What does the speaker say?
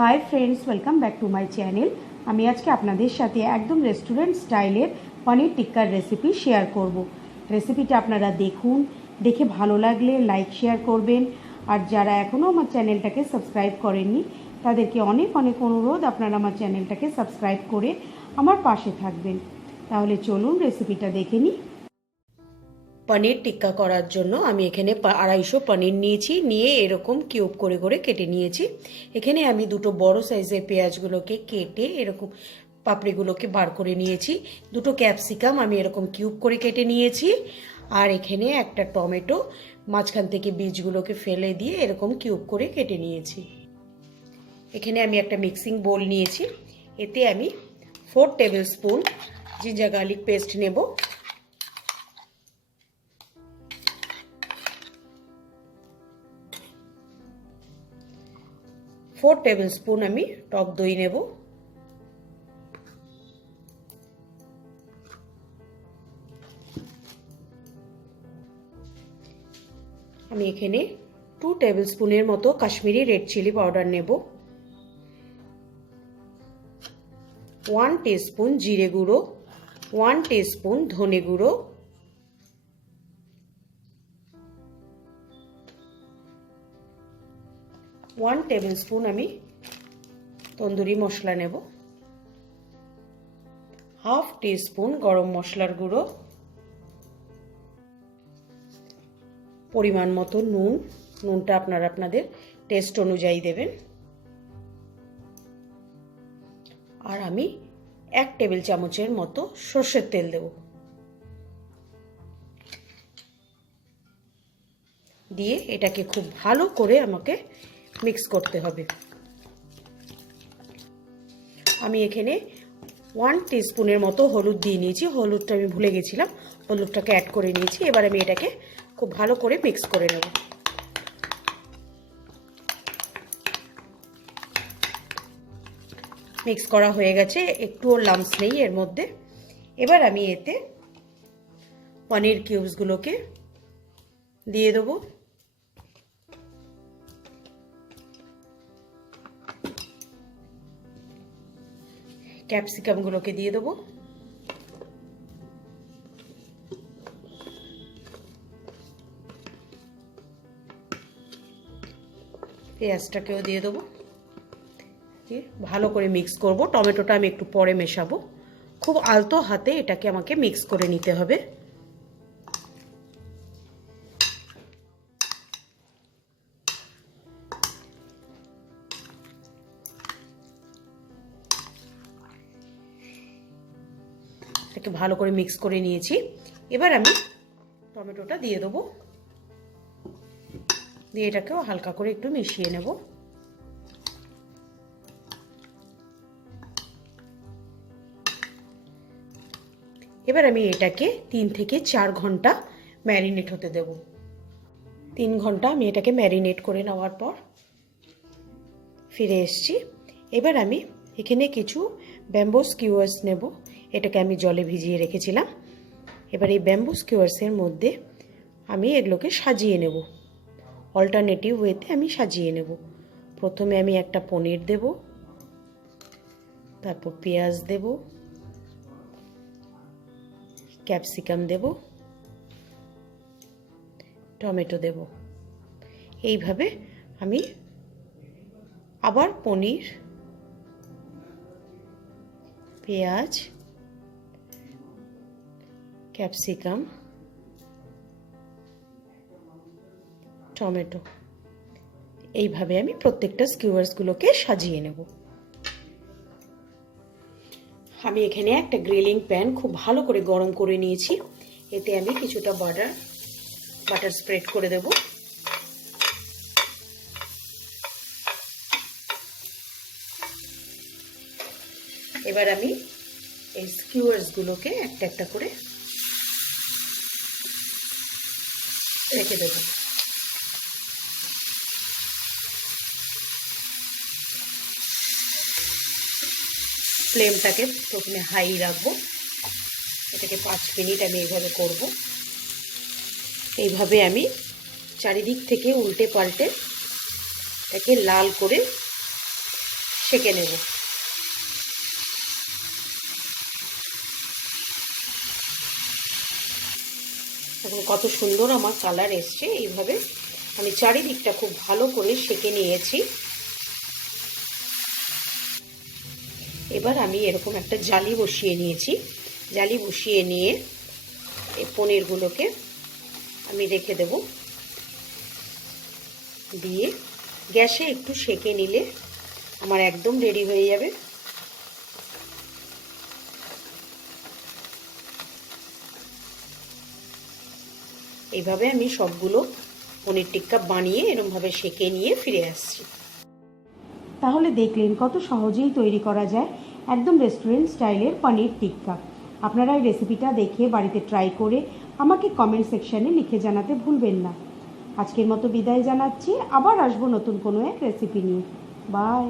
Hi friends, welcome back to my channel. আমি আজকে আপনাদের সাথে একদম রেস্টুরেন্ট স্টাইলের পনির টিক্কার রেসিপি শেয়ার করব। রেসিপিটা আপনারা দেখুন, দেখে ভালো লাগলে লাইক শেয়ার করবেন। আর যারা এখনও আমার চ্যানেলটাকে সাবস্ক্রাইব করেননি তাদেরকে অনেক অনেক অনুরোধ, আপনারা আমার চ্যানেলটাকে সাবস্ক্রাইব করে আমার পাশে থাকবেন। তাহলে চলুন রেসিপিটা দেখে নিই। পনির টিক্কা করার জন্য আমি এখানে 250 পনির নিয়েছি, নিয়ে এরকম কিউব করে করে কেটে নিয়েছি। এখানে আমি দুটো বড় সাইজের পেঁয়াজগুলোকে কেটে এরকম পাপড়িগুলোকে বার করে নিয়েছি। দুটো ক্যাপসিকাম আমি এরকম কিউব করে কেটে নিয়েছি। আর এখানে একটা টমেটো মাঝখান থেকে বীজগুলোকে ফেলে দিয়ে এরকম কিউব করে কেটে নিয়েছি। এখানে আমি একটা মিক্সিং বোল নিয়েছি, এতে আমি 4 tablespoon ginger garlic paste নেব। 4 টেবিল স্পুন আমি টক দই নেব। আমি এখানে 2 টেবিল স্পুনের মতো কাশ্মীরি রেড চিলি পাউডার নেব। 1 টিস্পুন জিরে গুঁড়ো, 1 টিস্পুন ধনে গুঁড়ো, 1 টেবিল স্পুন আমি তন্দুরি মশলা নেব, হাফ টিস্পুন গরম মশলার গুঁড়ো, পরিমাণ মতো নুন, নুনটা আপনারা আপনাদের টেস্ট অনুযায়ী দেবেন। আর আমি 1 টেবিল চামচের মতো সর্ষের তেল দেব। দিয়ে এটাকে খুব ভালো করে আমাকে মিক্স করতে হবে। আমি এখানে 1 টিস্পুনের মতো হলুদ দিয়ে নিয়েছি, হলুদটা আমি ভুলে গেছিলাম, হলুদটাকে অ্যাড করে নিয়েছি। এবার আমি এটাকে খুব ভালো করে মিক্স করে নেব। মিক্স করা হয়ে গেছে, একটুও লাম্পস নেই এর মধ্যে। এবার আমি এতে পনির কিউবসগুলোকে দিয়ে দেবো। ক্যাপসিকামগুলোকে দিয়ে দেবো। পেঁয়াজটাকেও দিয়ে দেবো। ভালো করে মিক্স করব। টমেটোটা আমি একটু পরে মেশাবো। খুব আলতো হাতে এটাকে আমাকে মিক্স করে নিতে হবে। এটাকে ভালো করে মিক্স করে নিয়েছি। এবার আমি টমেটোটা দিয়ে দেবো, দিয়ে এটাকেও হালকা করে একটু মিশিয়ে নেব। এবার আমি এটাকে 3 থেকে 4 ঘন্টা ম্যারিনেট হতে দেব। 3 ঘন্টা আমি এটাকে ম্যারিনেট করে নেওয়ার পর ফিরে এসেছি। এবার আমি এখানে কিছু ব্যাম্বু স্কিউয়ার্স নেব। এটাকে আমি জলে ভিজিয়ে রেখেছিলাম। এবার এই ব্যাম্বু স্কিউয়ার্সের মধ্যে আমি এগুলোকে সাজিয়ে নেব। অল্টারনেটিভ ওয়েতে আমি সাজিয়ে নেব। প্রথমে আমি একটা পনির দেব, তারপর পেঁয়াজ দেব, ক্যাপসিকাম দেব, টমেটো দেব। এইভাবে আমি আবার পনির, পেঁয়াজ, ক্যাপসিকাম, টমেটো, এইভাবে আমি প্রত্যেকটা স্কিউয়ার্সগুলোকে সাজিয়ে নেব। আমি এখানে একটা গ্রিলিং প্যান খুব ভালো করে গরম করে নিয়েছি। এতে আমি কিছুটা বাটার স্প্রেড করে দেব। এবার আমি এই স্কিউয়ার্সগুলোকে একটা একটা করে রেখে দেব। ফ্লেমটাকে প্রথমে হাই রাখবো। এটাকে 5 মিনিট আমি এইভাবে করব। এইভাবে আমি চারিদিক থেকে উল্টে পাল্টে এটাকে লাল করে সেঁকে নেব। এখন কত সুন্দর আমার কালার এসছে। এইভাবে আমি চারিদিকটা খুব ভালো করে সেঁকে নিয়েছি। এবার আমি এরকম একটা জালি বসিয়ে নিয়েছি। জালি বসিয়ে নিয়ে এই পনিরগুলোকে আমি রেখে দেব, দিয়ে গ্যাসে একটু সেঁকে নিলে আমার একদম রেডি হয়ে যাবে। এইভাবে আমি সবগুলো পনির টিক্কা বানিয়ে এরকমভাবে সেঁকে নিয়ে ফিরে আসছি। তাহলে দেখলেন কত সহজেই তৈরি করা যায় একদম রেস্টুরেন্ট স্টাইলের পনির টিক্কা। আপনারা এই রেসিপিটা দেখে বাড়িতে ট্রাই করে আমাকে কমেন্ট সেকশানে লিখে জানাতে ভুলবেন না। আজকের মতো বিদায় জানাচ্ছি, আবার আসবো নতুন কোনো এক রেসিপি নিয়ে। বাই।